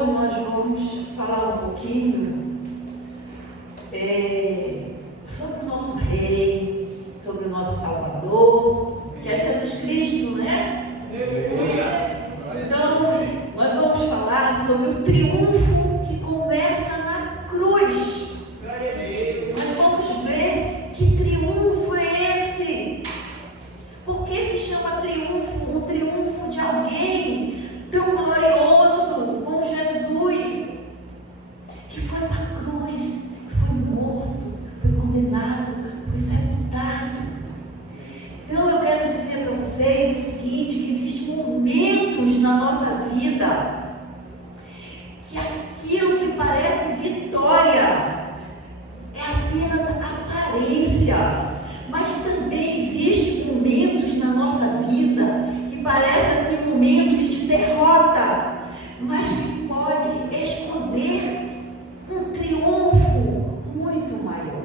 hoje nós vamos falar um pouquinho sobre o nosso Rei, sobre o nosso Salvador, que é Jesus Cristo, né? Então, nós vamos falar sobre o triunfo que começa na cruz. Nós vamos ver que triunfo é esse. Por que se chama triunfo? Um triunfo de alguém tão glorioso como Jesus, que foi para a cruz, que foi morto, foi condenado, foi sepultado. Então eu quero dizer para vocês o seguinte, que existem momentos na nossa vida que aquilo que parece vitória é apenas aparência, mas também existem momentos na nossa vida que parecem ser momentos de derrota, mas que pode esconder um triunfo muito maior.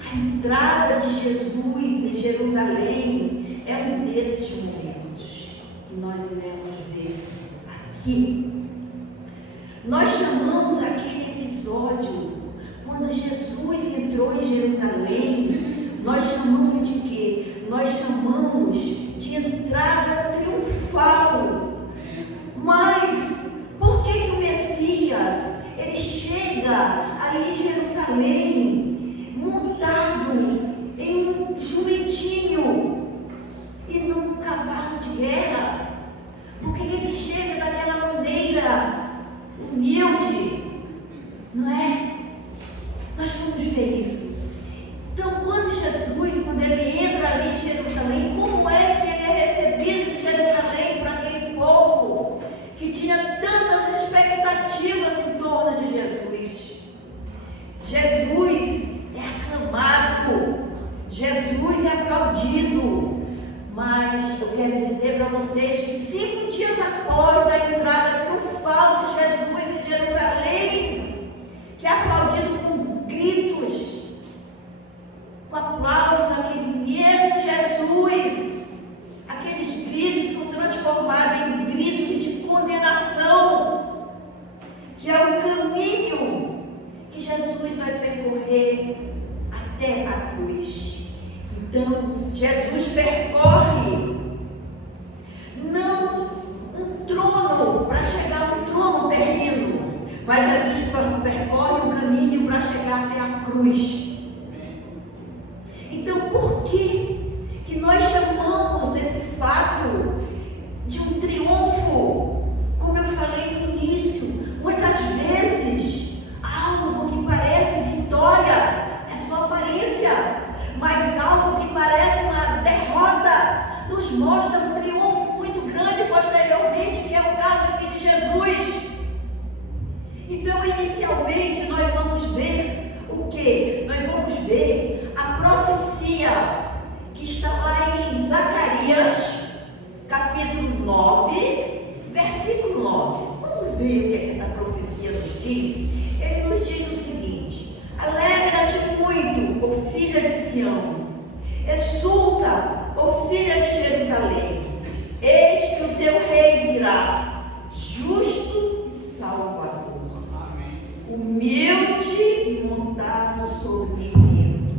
A entrada de Jesus em Jerusalém é um desses momentos que nós iremos ver aqui. Nós chamamos aquele episódio, quando Jesus entrou em Jerusalém, nós chamamos de quê? Nós chamamos de entrada triunfal. Mas por que o Messias, ele chega ali em Jerusalém montado em um jumentinho e num cavalo de guerra? Por que ele chega daquela maneira humilde? Não é? Nós vamos ver isso. Então, quando ele entra ali em Jerusalém, como é que ele é recebido em Jerusalém por aquele povo que tinha tantas expectativas em torno de Jesus? Jesus é aclamado, Jesus é aplaudido, mas eu quero dizer para vocês que 5 dias após da entrada triunfal de Jesus em Jerusalém, que é aplaudido com gritos, com aplausos, aquele mesmo Jesus, aqueles gritos são transformados em gritos de condenação, que é o caminho que Jesus vai percorrer até a cruz. Então, Jesus percorre não um trono para chegar a um trono terreno, mas Jesus percorre um caminho para chegar até a cruz. Então, por que nós chamamos esse fato de um triunfo? Como eu falei no início, muitas vezes algo que parece vitória é só aparência, mas algo que parece uma derrota nos mostra um triunfo muito grande posteriormente, que é o caso aqui de Jesus. Então, inicialmente, nós vamos ver o quê? Nós vamos ver a profecia que está lá em Zacarias, capítulo 9, versículo 9. Vamos ver o que é que essa profecia nos diz? Ele nos diz o seguinte: alegra-te muito, ó filha de Sião, exulta, ó filha de Jerusalém, eis que o teu rei virá, justo e salvador, humilde e montado sobre o jumento,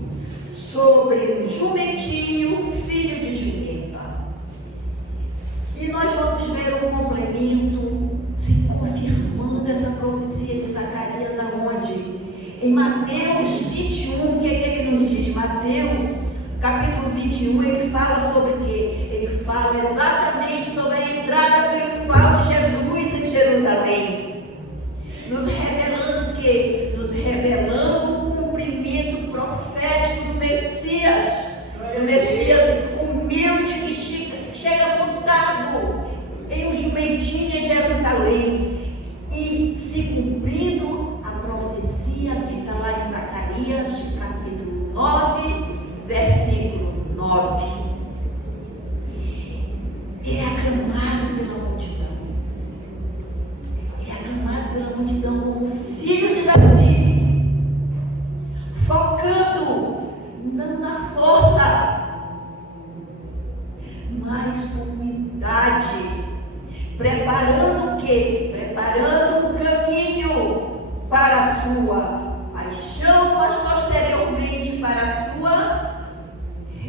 sobre um jumentinho, filho de jumenta. E nós vamos ver o complemento se confirmando essa profecia de Zacarias aonde? Em Mateus 21, o que é que ele nos diz? Mateus, capítulo 21, ele fala sobre o quê? Ele fala exatamente sobre a entrada triunfal de Jesus em Jerusalém, nos revelando o quê? Nos revelando o cumprimento profético do Messias, humilde que chega montado em um jumentinho em Jerusalém, e se cumprindo a profecia que está lá em Zacarias, capítulo 9, versículo 9. Ele é aclamado pela multidão. Ele é aclamado pela multidão como filho de Davi, focando não na força, mas com humildade, preparando o quê? Preparando o caminho para a sua paixão, mas posteriormente para a sua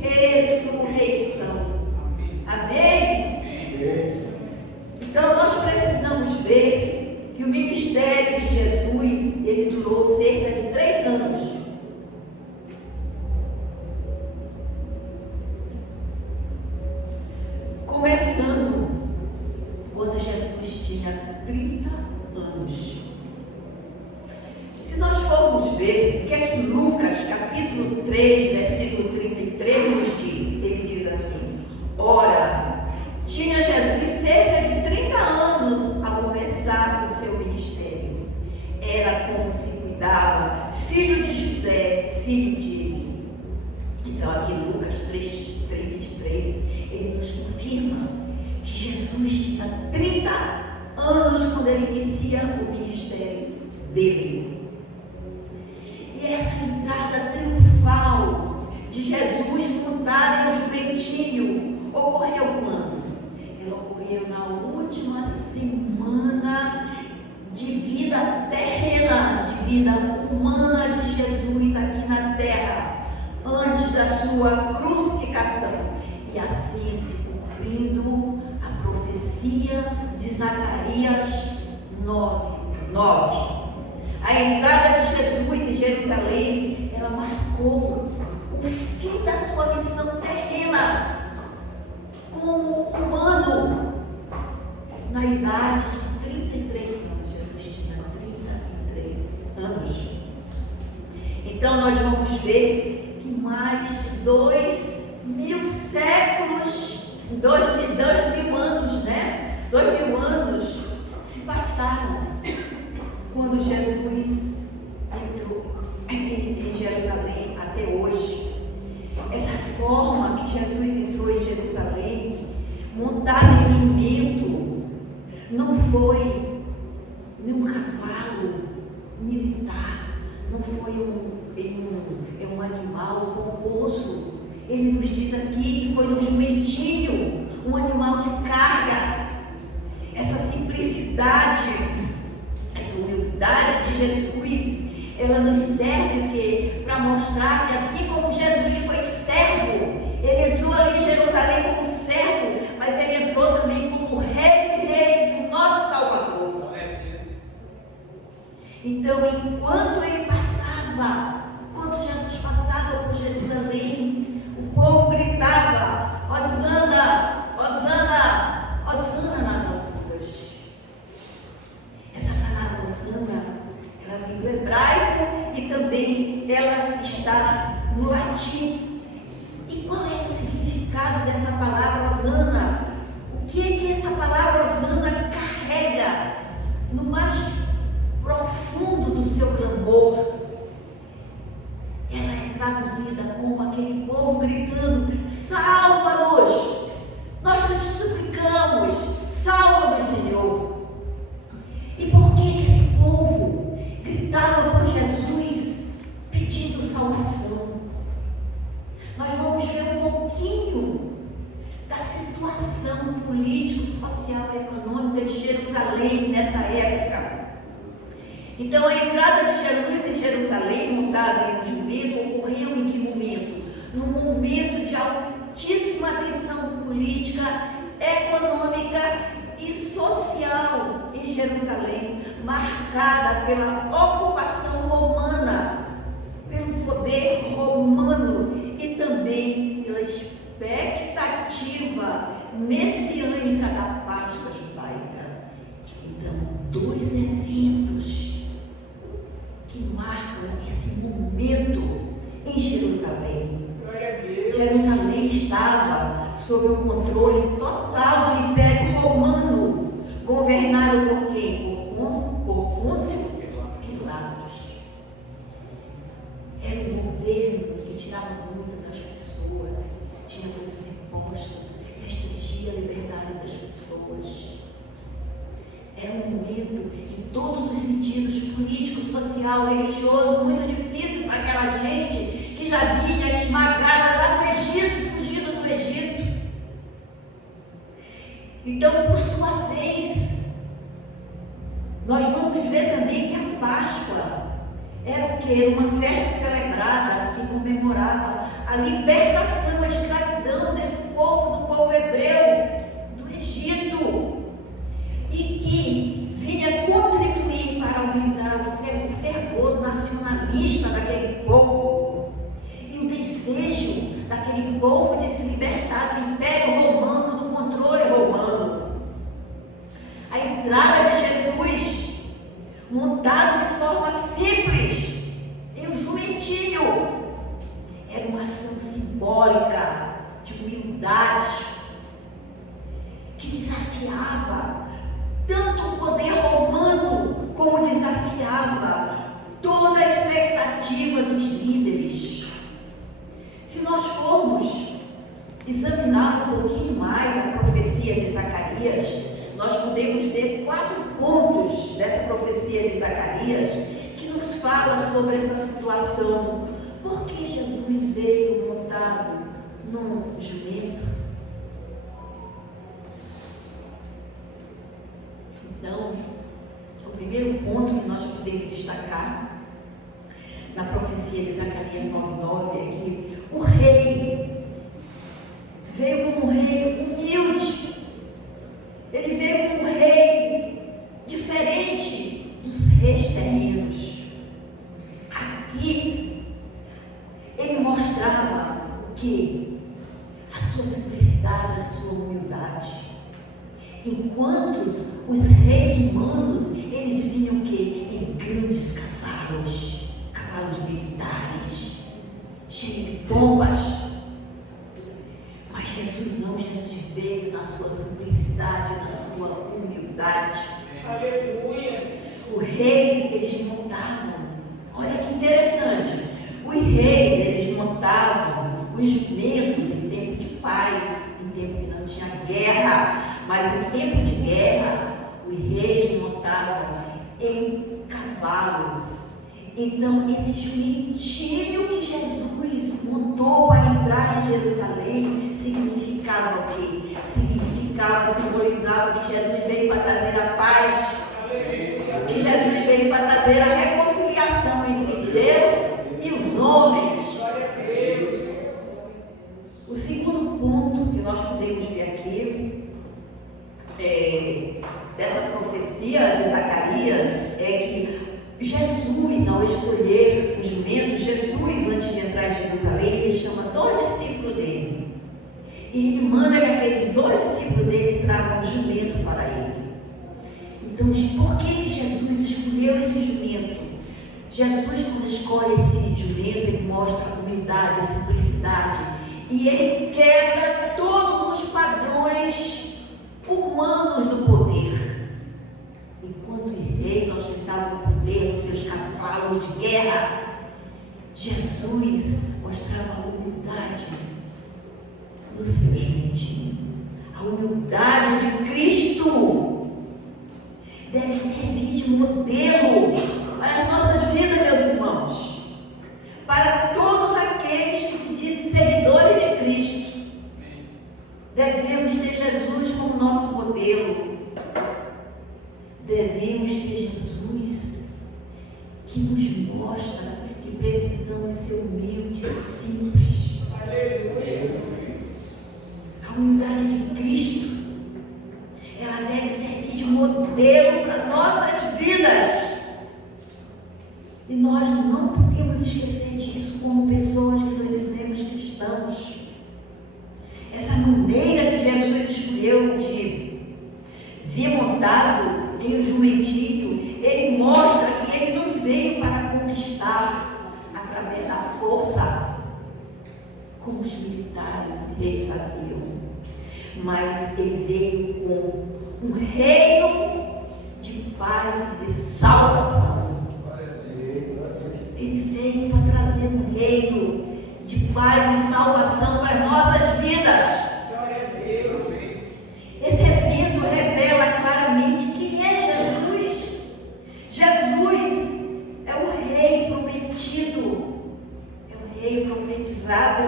ressurreição. Amém? Então nós precisamos ver que o ministério de Jesus, ele durou cerca de 3 anos. Começando quando Jesus tinha 30 anos. Se nós formos ver o que é que Lucas, capítulo 3, versículo 33 nos diz, ele diz assim: ora, tinha Jesus cerca de 30 anos ao começar o seu ministério. Era como se cuidava, filho de José, filho de Eli. Então aqui em Lucas 3:23, ele nos confirma que Jesus tinha 30 anos quando ele inicia o ministério dele. E essa entrada triunfal de Jesus montada no jumentinho ocorreu quando? Ela ocorreu na última semana de vida terrena, de vida humana de Jesus aqui na terra, antes da sua crucificação. E assim se cumprindo a profecia de Zacarias 9:9. A entrada de Jesus em Jerusalém, ela marcou o fim da sua missão terrena como humano. Na idade de 33 anos, Jesus tinha 33 anos. Então nós vamos ver que mais de 2.000 séculos, 2.000 anos, né? 2.000 anos se passaram quando Jesus entrou em Jerusalém até hoje. Essa forma que Jesus entrou em Jerusalém, montado em um jumento, não foi nenhum cavalo militar, não foi um animal pomposo. Ele nos diz aqui que foi no jumentinho, um animal de carga. Essa simplicidade, essa humildade de Jesus, ela nos serve para mostrar que assim como Jesus foi servo, ele entrou ali em Jerusalém como servo, mas ele entrou também como Rei de Reis, o nosso Salvador. Então, enquanto Jesus passava por Jerusalém, o povo gritava: Hosana, Hosana, Hosana nas alturas. Essa palavra Hosana, ela vem do hebraico e também ela está no latim. E qual é o significado dessa palavra Hosana? O que essa palavra Hosana carrega no mais profundo do seu clamor? Ela é traduzida como aquele povo gritando: salva-nos! Nós te suplicamos, salva-nos, Senhor! E por que esse povo gritava por Jesus pedindo salvação? Nós vamos ver um pouquinho da situação político, social e econômica de Jerusalém nessa época. Então a entrada de Jesus em Jerusalém, montada em um jumento, ocorreu em que momento? Num momento de altíssima tensão política, econômica e social em Jerusalém, marcada pela ocupação romana, pelo poder romano e também pela expectativa messiânica da Páscoa judaica. Então, 2 eventos que marcam esse momento em Jerusalém. Jerusalém estava sob o controle total do Império Romano, governado por quem? Por Pôncio Pilatos. Era um governo que tirava muito das pessoas, tinha muitos impostos, restringia a liberdade das pessoas. Era um momento, em todos os sentidos, político, social, religioso, muito difícil para aquela gente que já vinha esmagada lá do Egito, fugindo do Egito. Então, por sua vez, Nós vamos ver também que a Páscoa era o quê? Uma festa celebrada que comemorava a libertação, a escravidão desse povo, do povo hebreu, do Egito, e que vinha contribuir para aumentar o fervor nacionalista daquele povo e o desejo daquele povo de se libertar do Império Romano, do controle romano. A entrada de Jesus, montado de forma simples em um jumentinho, era uma ação simbólica de humildade que desafiava tanto o poder romano como desafiava toda a expectativa dos líderes. Se nós formos examinar um pouquinho mais a profecia de Zacarias, nós podemos ver 4 pontos dessa profecia de Zacarias que nos fala sobre essa situação. Por que Jesus veio montado num jumento? Então, o primeiro ponto que nós podemos destacar na profecia de Zacarias 9:9 é que o rei veio como um rei humilde. Ele veio como um rei diferente dos reis terrenos. Aqui, ele mostrava o que? A sua simplicidade, a sua humildade. Enquanto os reis humanos, eles vinham o quê? Em grandes cavalos, cavalos militares, cheios de pompas. Mas Jesus não, Jesus veio na sua simplicidade, na sua humildade. Aleluia! Os reis, eles montavam, olha que interessante, os reis, eles montavam os jumentos em tempo de paz, em tempo que não tinha guerra, mas em tempo de guerra, os reis montavam em cavalos. Então, esse jumentinho que Jesus montou para entrar em Jerusalém significava o quê? Simbolizava que Jesus veio para trazer a paz, que Jesus veio para trazer a reconciliação entre Deus e os homens. O segundo ponto que nós podemos ver aqui dessa profecia de Zacarias é que Jesus, ao escolher o jumento, Jesus, antes de entrar em Jerusalém, ele chama 2 discípulos dele. E ele manda que aqueles 2 discípulos dele tragam um jumento para ele. Então, por que Jesus escolheu esse jumento? Jesus, quando escolhe esse jumento, ele mostra a humildade, a simplicidade. E ele quebra todos os padrões humanos do poder. Enquanto os reis ostentavam o poder nos seus cavalos de guerra, Jesus mostrava a humildade no seu jumentinho. A humildade de Cristo deve servir de modelo para as nossas vidas, meus irmãos, para todos aqueles que se dizem seguidores de Cristo. Devemos ter Jesus como nosso modelo. Devemos ter Jesus que nos mostra que precisamos ser humildes, simples. Aleluia! A humildade de Cristo, ela deve servir de modelo para nossas vidas. E nós não podemos esquecer disso como pessoas que nós dizemos cristãos. Essa maneira que Jesus escolheu de vir montado em um jumentinho, ele mostra que ele não veio para conquistar através da força, como os militares, os reis faziam, mas ele veio com um reino de paz e de salvação. Ele veio para trazer um reino de paz e salvação para as nossas vidas. Esse evento revela claramente quem é Jesus. Jesus é o rei prometido, é o rei profetizado,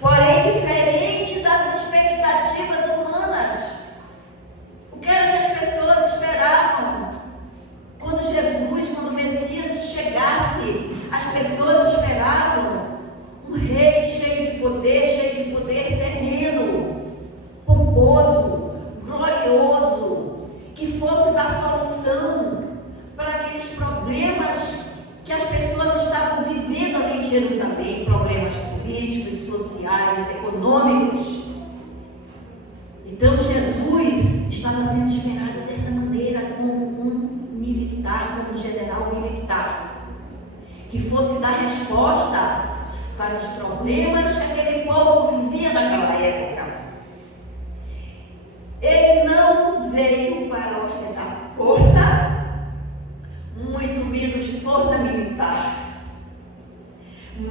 porém diferente das expectativas humanas. O que era que as pessoas que fosse dar solução para aqueles problemas que as pessoas estavam vivendo ali em Jerusalém, problemas políticos, sociais, econômicos. Então Jesus estava sendo esperado dessa maneira, como um militar, como um general militar, que fosse dar resposta para os problemas que aquele povo vivia naquela época. Ele não veio para ostentar força, muito menos força militar,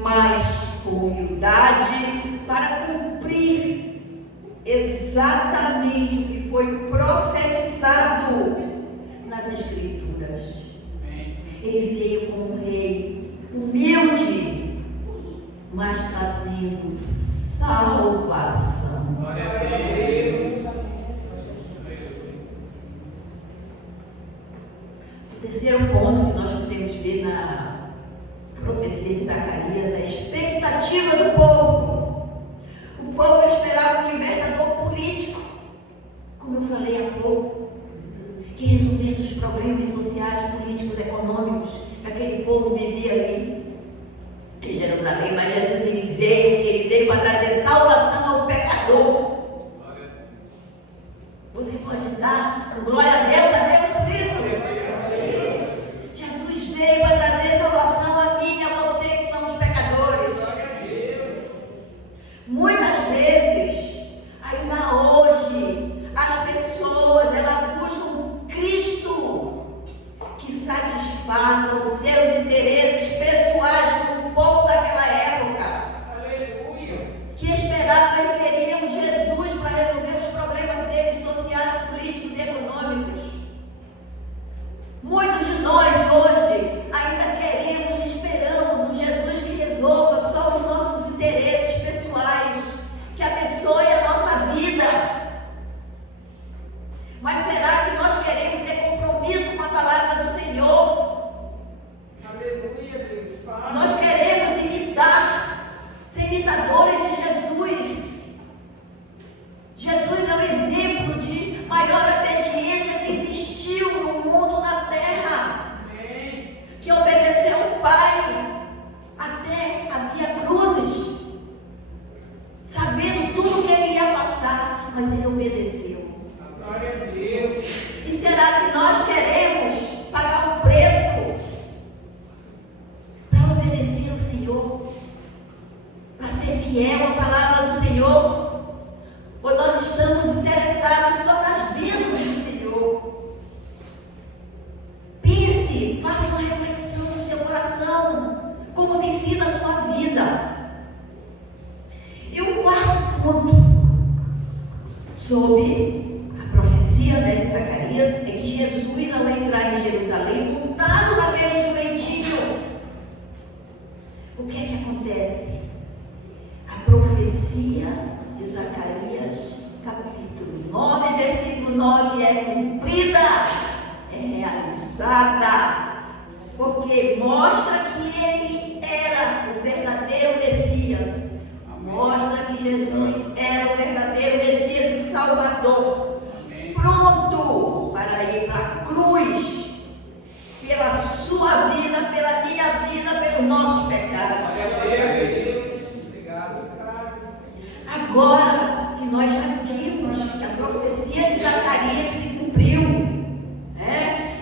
mas com humildade para cumprir exatamente o que foi profetizado nas Escrituras. Ele veio como um rei humilde, mas trazendo salvação. Glória a Deus. O terceiro ponto que nós podemos ver na profecia de Zacarias é a expectativa do povo. O povo esperava um libertador político, como eu falei há pouco, que resolvesse os problemas sociais, políticos, econômicos que aquele povo vivia ali em Jerusalém. Mas Jesus ele veio para trazer salvação ao pecador. Você pode dar glória a Deus por isso? Jesus veio para trazer salvação a mim e a você que somos pecadores. Muitas vezes, ainda hoje, as pessoas elas buscam Cristo que satisfaça os seus interesses pessoais, como o povo daquela época. Aleluia. Que esperavam e queriam Jesus para resolver os problemas deles, sociais, políticos e econômicos. Muitos de nós hoje ainda queremos e esperamos um Jesus que resolva só os nossos interesses pessoais, que abençoe a nossa vida. Mas será que nós queremos ter compromisso com a palavra do Senhor? Aleluia, Deus. Fala. Nós queremos ser imitadores de Jesus. Jesus é o exemplo de maior obediência que existiu no mundo, na terra. Amém. Que obedeceu o Pai até a via cruzes, sabendo tudo que ele ia passar, mas ele obedeceu. Glória a Deus. E será que nós queremos pagar um preço para obedecer ao Senhor, para ser fiel à palavra do Senhor? Ou nós estamos interessados só nas bênçãos do Senhor? Pense, faça uma reflexão no seu coração, como tem sido a sua vida. E o quarto ponto sobre a profecia de Zacarias é que Jesus, ao entrar em Jerusalém, montado naquele jumentinho, o que é que acontece? A profecia de Zacarias, capítulo 9, versículo 9, é cumprida, é realizada, porque mostra que ele era o verdadeiro Messias, mostra que Jesus era o verdadeiro Messias e Salvador, pronto para ir para a cruz, pela sua vida, pela minha vida, pelos nossos pecados. Agora que nós já vimos que a profecia de Zacarias se cumpriu,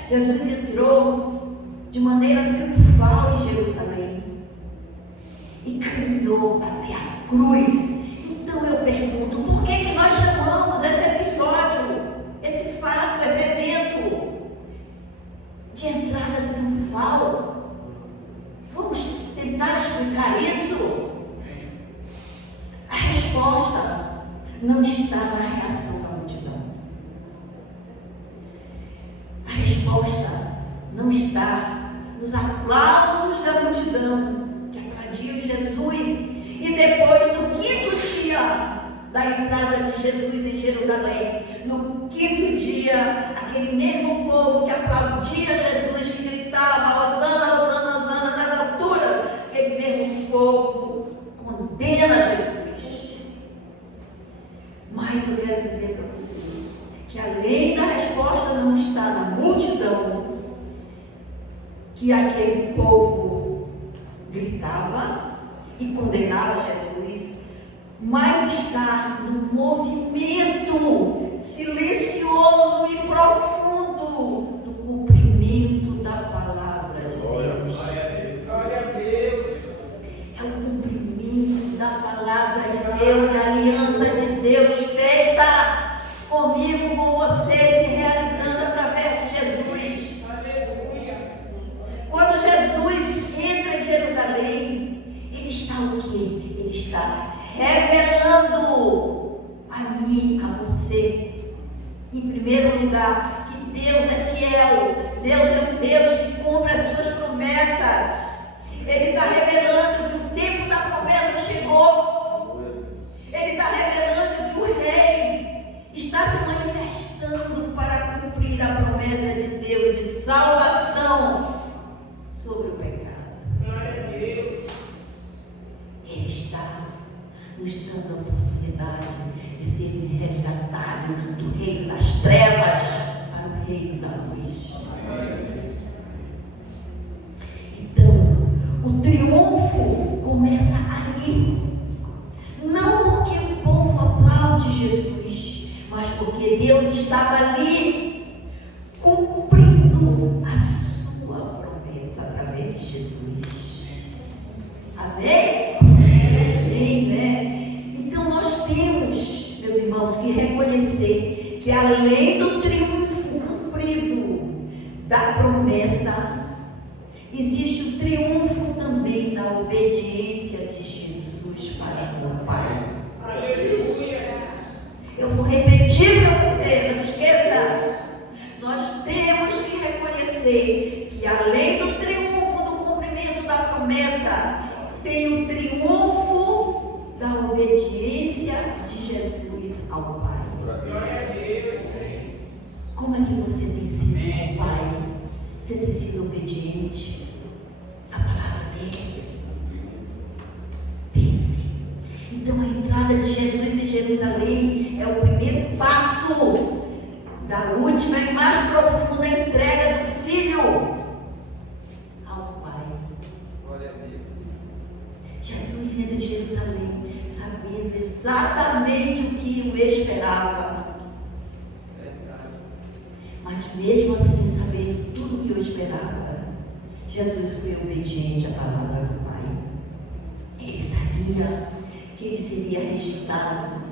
Jesus entrou de maneira triunfal em Jerusalém e caminhou até a cruz. Então eu pergunto, por que nós chamamos esse episódio, esse fato, esse evento de entrada triunfal? Vamos tentar explicar isso? A resposta não está na reação da multidão. A resposta não está nos aplausos da multidão que aplaudiu Jesus. E depois, no quinto dia da entrada de Jesus em Jerusalém, no quinto dia, aquele mesmo povo que aplaudia Jesus, que gritava Hosana, Hosana, Hosana, nas alturas, aquele mesmo povo condena Jesus. Mas eu quero dizer para você que além da resposta não estar multidão que aquele povo gritava e condenava Jesus, mas está no movimento silencioso e profundo do cumprimento da palavra de Deus. Glória a Deus. É o cumprimento da palavra de Deus, é a aliança de Deus feita comigo, com você, se realizando através de Jesus. Aleluia. Quando Jesus entra em Jerusalém, ele está o quê? Ele está revelando a mim, a você, em primeiro lugar, que Deus é fiel, Deus é um Deus que cumpre as suas promessas. Ele está revelando que o tempo da promessa chegou. Ele está revelando que o rei está se manifestando para cumprir a promessa de Deus de salvação sobre o pecado. Glória a Deus. Ele está nos dando a oportunidade de ser resgatado do reino das trevas para o reino da luz. Então, o triunfo começa ali. Não porque o povo aplaude Jesus, mas porque Deus estava ali cumprindo a sua promessa através de Jesus. Amém? Amém, né? Então nós temos, meus irmãos, que reconhecer que além do triunfo cumprido da promessa, existe o triunfo também da obediência de Jesus para o Pai. Aleluia. Eu vou repetir para você, não esqueça. Nós temos que reconhecer que além do triunfo do cumprimento da promessa, tem o triunfo da obediência de Jesus ao Pai. Glória a Deus. Como é que você tem sido ao Pai? Você tem sido obediente à palavra dele? Pense. Então a entrada de Jesus em Jerusalém é o primeiro passo da última e mais profunda entrega do Filho ao Pai. Glória a Deus. Jesus entra em Jerusalém sabendo exatamente o que o esperava. Mas mesmo assim, sabendo tudo o que eu esperava, Jesus foi obediente à palavra do Pai. Ele sabia que ele seria rejeitado.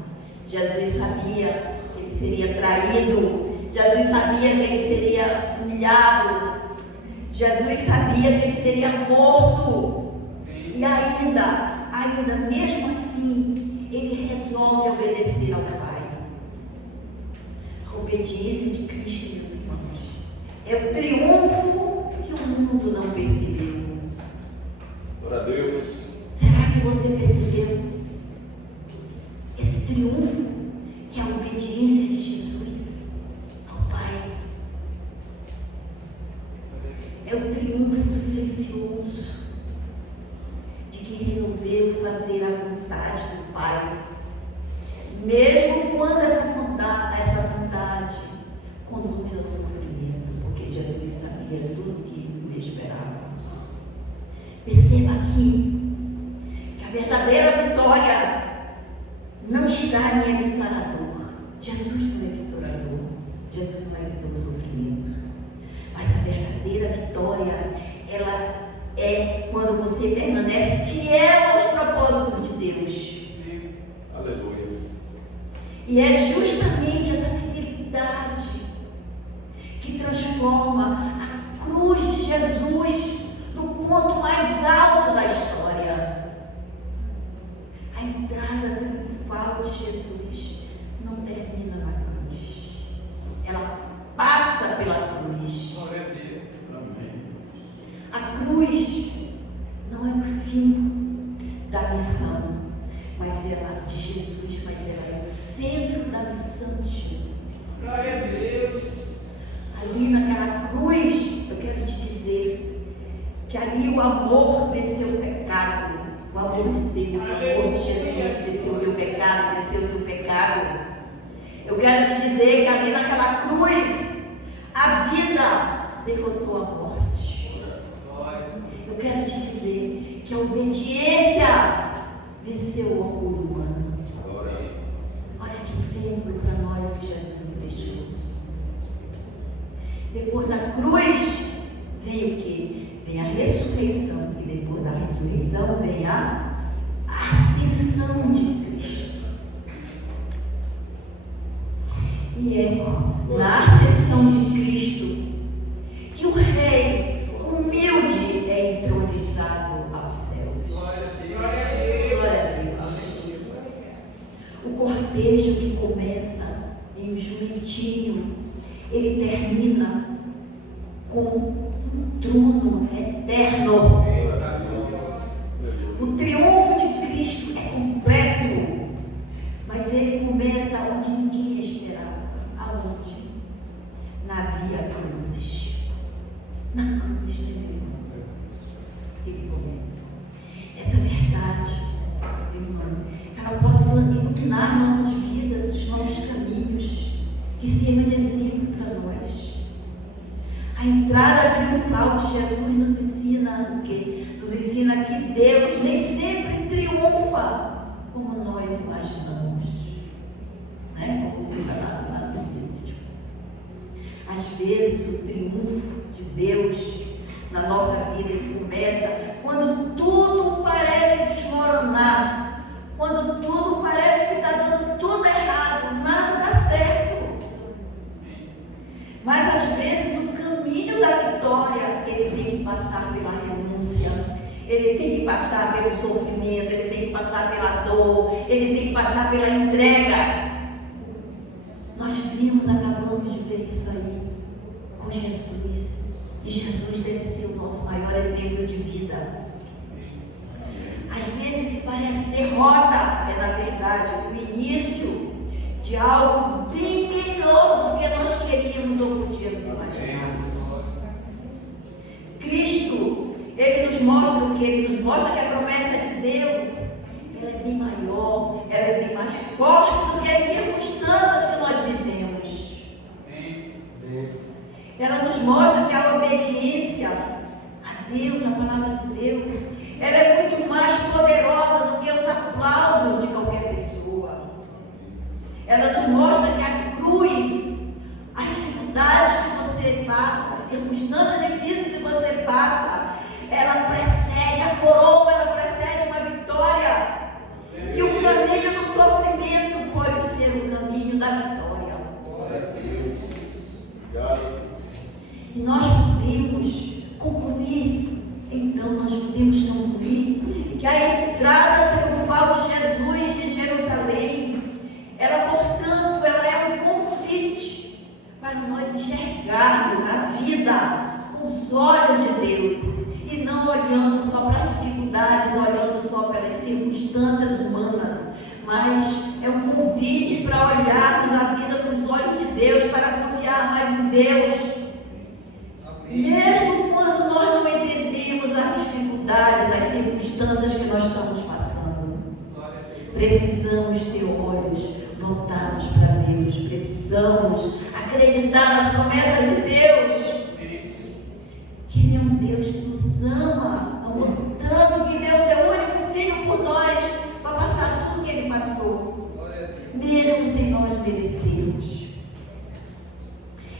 Jesus sabia que ele seria traído. Jesus sabia que ele seria humilhado. Jesus sabia que ele seria morto. E ainda mesmo assim, ele resolve obedecer ao Pai. A obediência de Cristo, meus irmãos, é o triunfo que o mundo não percebeu. Glória a Deus. Será que você percebeu esse triunfo que é a obediência de Jesus ao Pai? É o triunfo silencioso de quem resolveu fazer a vontade do Pai, mesmo quando essa vontade conduz ao sofrimento, porque Jesus sabia tudo o que o esperava. Perceba aqui que a verdadeira vitória não está em evitar a dor. Jesus não evitou a dor, Jesus não evitou o sofrimento, mas a verdadeira vitória, ela é quando você permanece fiel aos propósitos de Deus. Aleluia. E é justamente essa fidelidade que transforma a cruz de Jesus no ponto mais alto da história. A entrada triunfal de Jesus não termina na cruz. Ela passa pela cruz. Glória a Deus. Amém. A cruz não é o fim da missão, mas ela de Jesus, mas ela é o centro da missão de Jesus. Glória a Deus. Ali naquela cruz, eu quero te dizer que ali o amor venceu o pecado, o amor de Deus, o amor de Jesus venceu o meu pecado, venceu o teu pecado. Eu quero te dizer que ali naquela cruz, a vida derrotou a morte. Eu quero te dizer que a obediência venceu o orgulho humano. Olha que exemplo para nós que Jesus nos deixou. Depois da cruz vem o quê? Vem a ressurreição. E depois da ressurreição vem a ascensão de Cristo. E é na ascensão de Cristo que o Rei humilde é entronizado aos céus. Glória a Deus. Glória a Deus. O cortejo que começa em um jumentinho, ele termina com um trono eterno. O triunfo de Cristo é completo, mas ele começa onde ninguém esperava. Aonde? Na via cruzes. Na cruz de Deus. Ele começa. Essa verdade, irmão, ela possa iluminar nossas vidas, os nossos caminhos, e sirva de exemplo para nós. A entrada triunfal de Jesus nos ensina o quê? Nos ensina que Deus nem sempre triunfa como nós imaginamos. Né? Como foi falado lá no início. Às vezes o triunfo de Deus na nossa vida ele começa quando tudo parece desmoronar, quando tudo parece que está dando tudo errado, nada dá certo. Mas às vezes o caminho da vitória ele tem que passar pela renúncia, ele tem que passar pelo sofrimento, ele tem que passar pela dor, ele tem que passar pela entrega. Nós acabamos de ver isso aí com Jesus. E Jesus deve ser o nosso maior exemplo de vida. Às vezes o que parece derrota é na verdade o início de algo bem melhor do que nós queríamos ou podíamos imaginar. Cristo, ele nos mostra o que? Ele nos mostra que a promessa de Deus ela é bem maior, ela é bem mais forte do que as circunstâncias que nós vivemos. Ela nos mostra que a obediência a Deus, a palavra de Deus, ela é muito mais poderosa do que os aplausos de qualquer pessoa. Ela nos mostra que a cruz, as dificuldades que você passa, as circunstâncias difíceis que você passa, ela precede a coroa, ela precede uma vitória. Que o caminho do sofrimento pode ser o caminho da vitória. Glória a Deus. Obrigado. E nós podemos concluir, então nós podemos concluir que a entrada triunfal de Jesus em Jerusalém, ela portanto, ela é um convite para nós enxergarmos a vida com os olhos de Deus e não olhando só para as dificuldades, olhando só pelas circunstâncias humanas, mas é um convite para olharmos a vida com os olhos de Deus, para confiar mais em Deus. Mesmo quando nós não entendemos as dificuldades, as circunstâncias que nós estamos passando, precisamos ter olhos voltados para Deus, precisamos acreditar nas promessas de Deus, que Ele é um Deus que nos ama, amou tanto que deu seu único filho por nós, para passar tudo que Ele passou, mesmo sem nós merecermos.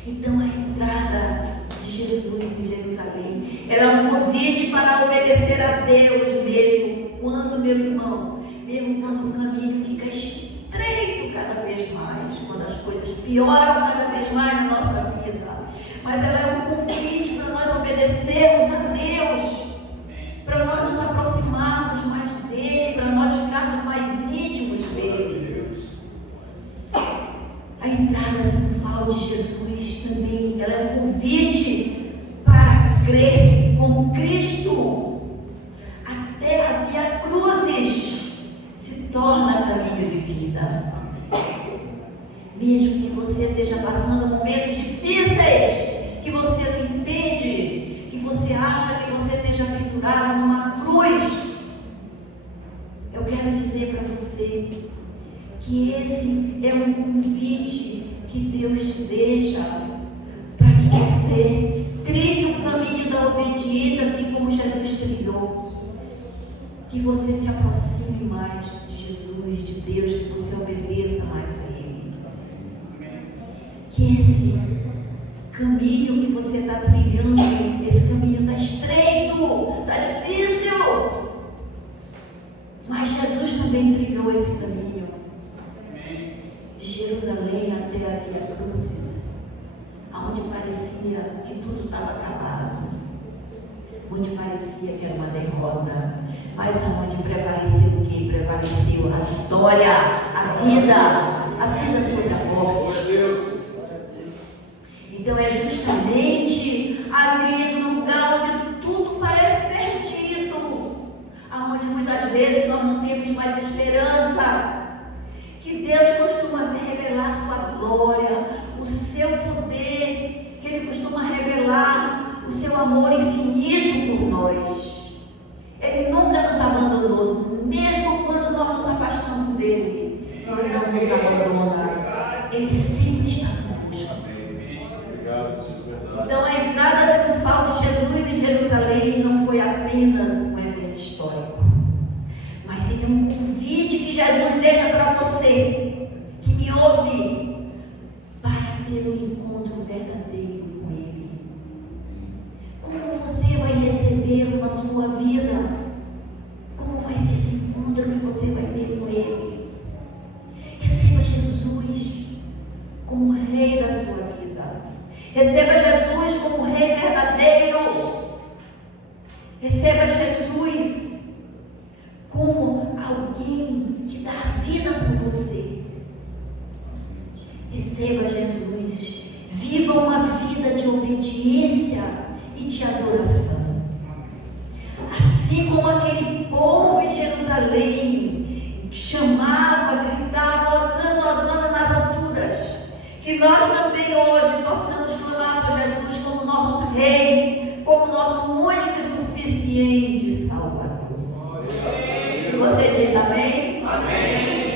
Então a entrada de Jesus em Jerusalém, ela é um convite para obedecer a Deus mesmo quando, meu irmão, mesmo quando o caminho fica estreito cada vez mais, quando as coisas pioram cada vez mais na nossa vida. Mas ela é um convite para nós obedecermos a Deus, para nós nos aproximarmos mais dEle, para nós ficarmos mais íntimos dEle. A entrada triunfal de Jesus também, ela é um convite para crer que com Cristo até a via cruzes se torna caminho de vida. Mesmo que você esteja passando momentos difíceis, que você não entende, que você acha que você esteja pendurado numa cruz, eu quero dizer para você que esse é um convite que Deus te deixa para que você obediência, assim como Jesus trilhou. Que você se aproxime mais de Jesus, de Deus, que você obedeça mais a Ele. Que esse caminho que você está trilhando, esse caminho está estreito, está difícil. Mas Jesus também trilhou esse caminho. De Jerusalém até a Via Crucis, onde parecia que tudo estava acabado, onde parecia que era uma derrota, mas aonde prevaleceu o quê? Prevaleceu a vitória, a vida sobre a morte. Então é justamente ali no lugar onde tudo parece perdido, aonde muitas vezes nós não temos mais esperança, que Deus costuma revelar sua glória, o seu poder, que Ele costuma revelar o seu amor infinito por nós. Ele nunca nos abandonou, mesmo quando nós nos afastamos dele. Ele não nos abandona, Ele sempre está conosco. Então a entrada triunfal de Jesus em Jerusalém não foi apenas um evento histórico, mas ele é um convite que Jesus deixa para você, que me ouve, para ter um encontro verdadeiro com Ele. Como você vai receber na sua vida? Como vai ser esse encontro que você vai ter com Ele? Receba Jesus como Rei da sua vida. Receba Jesus como Rei verdadeiro. Receba Jesus como alguém que dá a vida por você. Receba Jesus. Viva uma vida de obediência e de adoração. Assim como aquele povo em Jerusalém chamava, gritava, Hosana, Hosana nas alturas. Que nós também hoje possamos clamar por Jesus como nosso Rei, como nosso único e suficiente Salvador. E você diz amém? Amém.